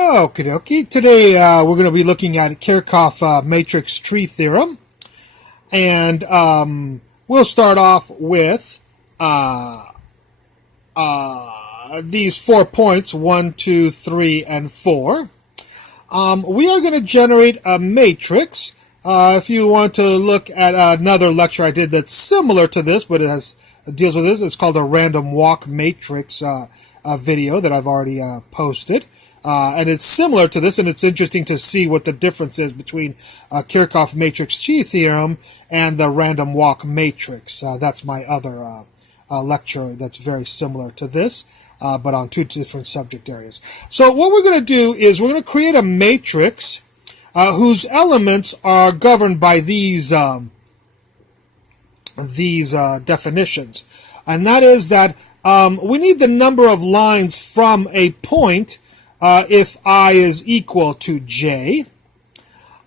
Okie dokie. Today we're going to be looking at Kirchhoff matrix tree theorem. And we'll start off with these 4 points, 1, 2, 3, and 4. We are going to generate a matrix. If you want to look at another lecture I did that's similar to this, but it deals with this, it's called a random walk matrix video that I've already posted. And it's similar to this, and it's interesting to see what the difference is between Kirchhoff matrix tree theorem and the random walk matrix. That's my other lecture that's very similar to this, but on 2 different subject areas. So what we're going to do is we're going to create a matrix whose elements are governed by these definitions. And that is that we need the number of lines from a point if I is equal to j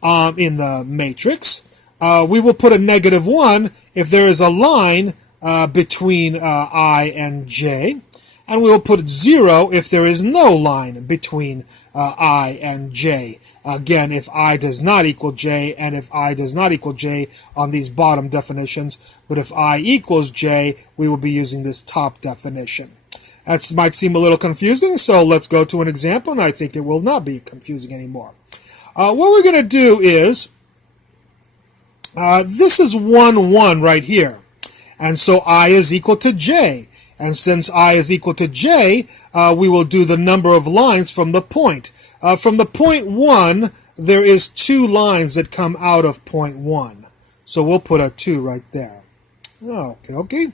in the matrix. We will put a -1 if there is a line between I and j, and we will put 0 if there is no line between I and j. Again, if I does not equal j, and if I does not equal j on these bottom definitions, but if I equals j, we will be using this top definition. That might seem a little confusing, so let's go to an example, and I think it will not be confusing anymore. What we're going to do is, this is 1, 1 right here, and so I is equal to j. And since I is equal to j, we will do the number of lines from the point. From the point 1, there is 2 lines that come out of point 1. So we'll put a 2 right there. Okay.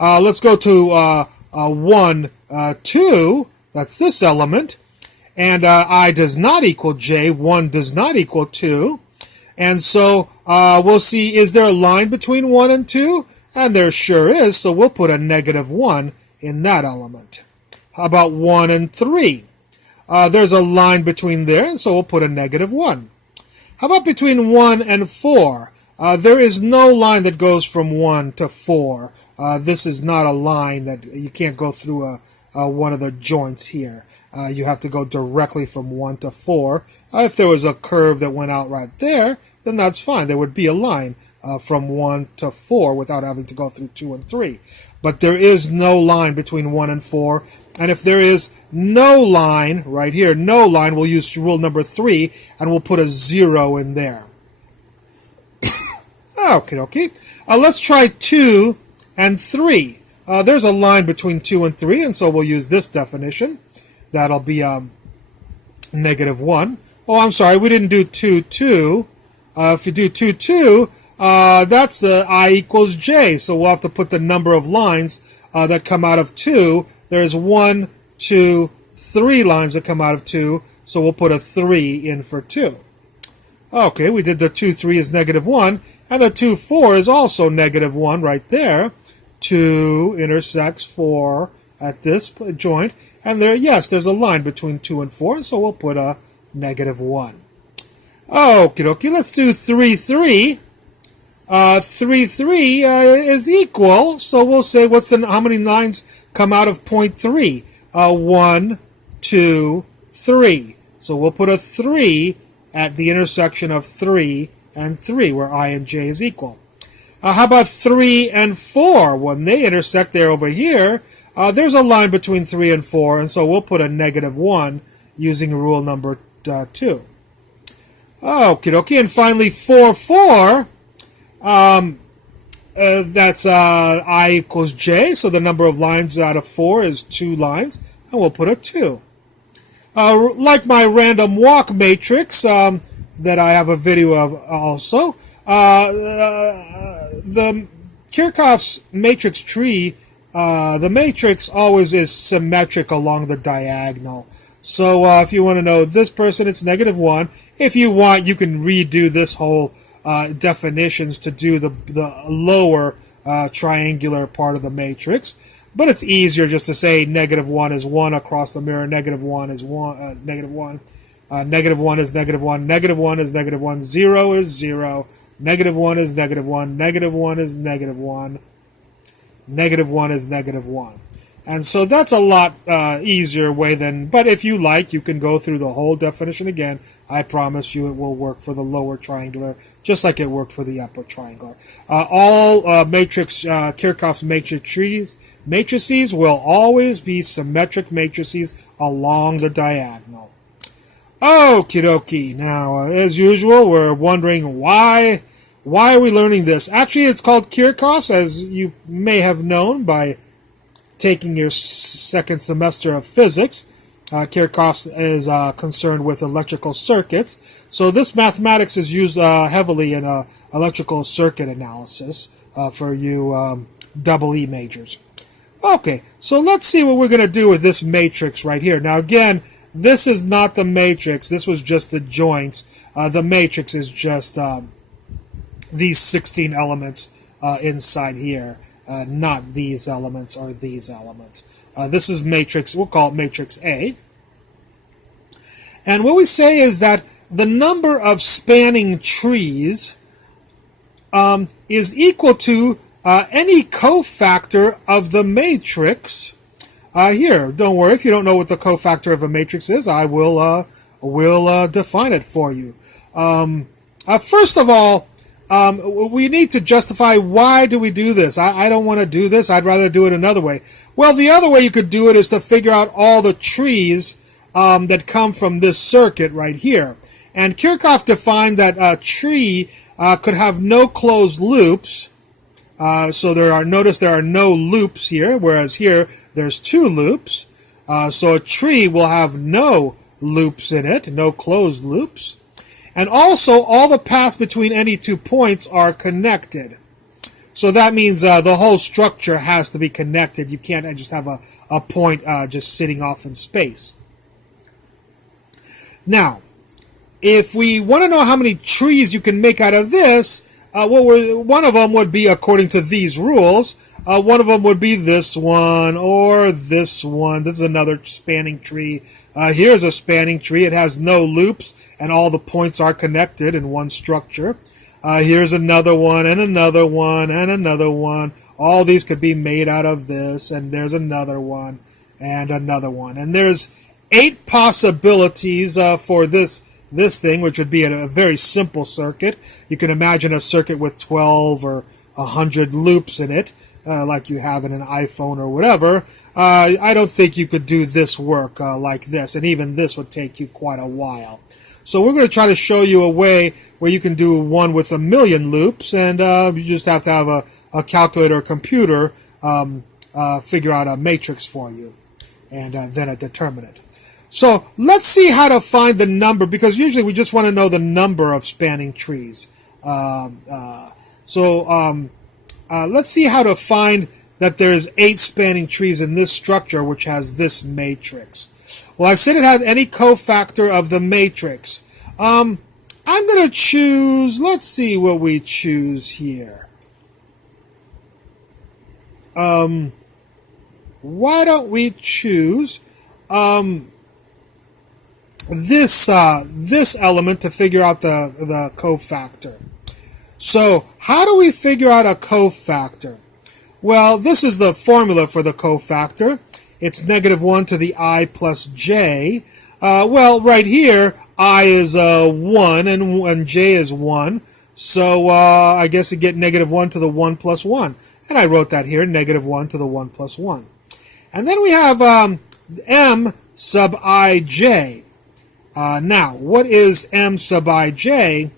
Let's go to 1, 2. That's this element. And I does not equal j. 1 does not equal 2. And so we'll see, is there a line between 1 and 2? And there sure is, so we'll put a -1 in that element. How about 1 and 3? There's a line between there, and so we'll put a -1. How about between 1 and 4? There is no line that goes from 1 to 4. This is not a line that you can't go through one of the joints here. You have to go directly from 1 to 4. If there was a curve that went out right there, then that's fine. There would be a line from 1 to 4 without having to go through 2 and 3. But there is no line between 1 and 4. And if there is no line, right here, no line, we'll use rule number 3, and we'll put a 0 in there. Okay. Let's try 2 and 3. There's a line between 2 and 3, and so we'll use this definition. That'll be -1. Oh, I'm sorry, we didn't do 2, 2. If you do 2, 2, that's I equals j. So we'll have to put the number of lines that come out of 2. There's 1, 2, 3 lines that come out of 2. So we'll put a 3 in for 2. Okay, we did the 2, 3 is -1. And the 2, 4 is also -1 right there. 2 intersects 4 at this joint. And there, yes, there's a line between 2 and 4. So we'll put a -1. Okie dokie, let's do 3, 3. 3, 3 is equal, so we'll say how many lines come out of point 3? 1, 2, 3. So we'll put a 3 at the intersection of 3 and 3, where I and j is equal. How about 3 and 4? When they intersect, they're over here. There's a line between 3 and 4, and so we'll put a -1 using rule number 2. Okie dokie, and finally 4, 4. That's I equals j, so the number of lines out of 4 is 2 lines, and we'll put a 2. Like my random walk matrix that I have a video of also, the Kirchhoff's matrix tree, the matrix always is symmetric along the diagonal. So if you want to know this person, it's -1. If you want, you can redo this whole definitions to do the lower triangular part of the matrix. But it's easier just to say -1 is 1 across the mirror, -1 is 1, -1, -1 is -1, -1 is -1, 0 is 0, -1 is -1, -1 is -1, -1 is -1. And so that's a lot easier way than, but if you like, you can go through the whole definition again. I promise you it will work for the lower triangular, just like it worked for the upper triangular. All Kirchhoff's matrices will always be symmetric matrices along the diagonal. Okie dokie. Now, as usual, we're wondering why are we learning this? Actually, it's called Kirchhoff's, as you may have known by taking your second semester of physics. Kirchhoff is concerned with electrical circuits. So this mathematics is used heavily in electrical circuit analysis for you double E majors. Okay, so let's see what we're going to do with this matrix right here. Now again, this is not the matrix. This was just the joints. The matrix is just these 16 elements inside here. Not these elements or these elements. This is matrix, we'll call it matrix A. And what we say is that the number of spanning trees is equal to any cofactor of the matrix. Here, don't worry, if you don't know what the cofactor of a matrix is, I will define it for you. First of all, we need to justify why do we do this. I don't want to do this. I'd rather do it another way. Well, the other way you could do it is to figure out all the trees that come from this circuit right here. And Kirchhoff defined that a tree could have no closed loops. So notice there are no loops here, whereas here there's two loops. So a tree will have no loops in it, no closed loops. And also, all the paths between any 2 points are connected. So that means the whole structure has to be connected. You can't just have a point just sitting off in space. Now, if we want to know how many trees you can make out of this, one of them would be according to these rules. One of them would be this one or this one. This is another spanning tree. Here's a spanning tree. It has no loops, and all the points are connected in one structure. Here's another one, and another one, and another one. All these could be made out of this, and there's another one, and another one. And there's 8 possibilities for this thing, which would be a very simple circuit. You can imagine a circuit with 12 or 100 loops in it, like you have in an iPhone or whatever. I don't think you could do this work like this, and even this would take you quite a while. So we're going to try to show you a way where you can do one with 1,000,000 loops, and you just have to have a calculator or computer figure out a matrix for you, and then a determinant. So let's see how to find the number, because usually we just want to know the number of spanning trees. Let's see how to find that there's 8 spanning trees in this structure, which has this matrix. Well, I said it had any cofactor of the matrix. I'm going to choose, let's see what we choose here. Why don't we choose this element to figure out the cofactor. So how do we figure out a cofactor? Well, this is the formula for the cofactor. It's -1 to the I plus j. Well, right here, I is 1 and j is 1. So I guess you get -1 to the 1 plus 1. And I wrote that here, -1 to the 1 plus 1. And then we have m sub ij. Now, what is m sub ij?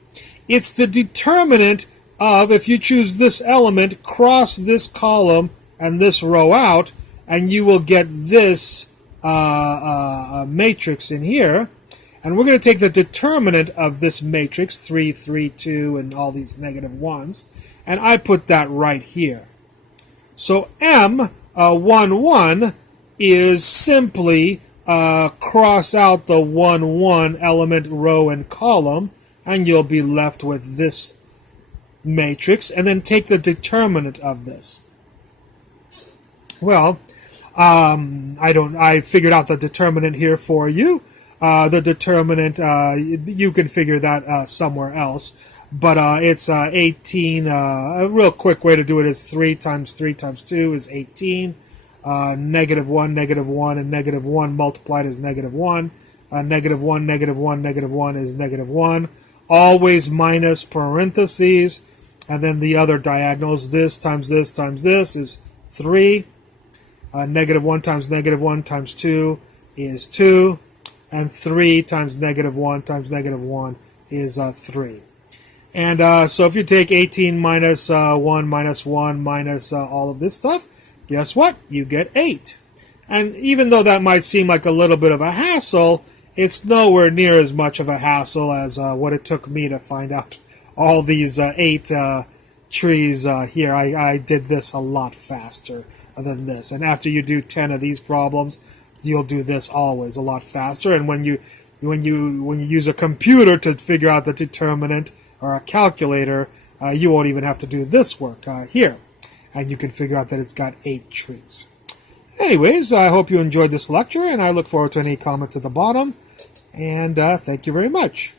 It's the determinant of, if you choose this element, cross this column and this row out, and you will get this matrix in here. And we're going to take the determinant of this matrix, 3, 3, 2, and all these -1s, and I put that right here. So m, 1, 1, is simply cross out the 1, 1 element, row, and column, and you'll be left with this matrix, and then take the determinant of this. Well, I figured out the determinant here for you. The determinant, you can figure that somewhere else, but it's 18. A real quick way to do it is 3 times 3 times 2 is 18. negative 1, negative 1, and negative 1 multiplied is negative 1. Negative 1, negative 1, negative 1 is negative 1. Always minus parentheses. And then the other diagonals, this times this times this is 3. Negative 1 times negative 1 times 2 is 2. And 3 times negative 1 times negative 1 is 3. And so if you take 18 minus 1 minus 1 minus all of this stuff, guess what? You get 8. And even though that might seem like a little bit of a hassle, it's nowhere near as much of a hassle as what it took me to find out all these 8 trees here. I did this a lot faster than this. And after you do 10 of these problems, you'll do this always a lot faster. And when you use a computer to figure out the determinant or a calculator, you won't even have to do this work here. And you can figure out that it's got 8 trees. Anyways, I hope you enjoyed this lecture, and I look forward to any comments at the bottom. And thank you very much.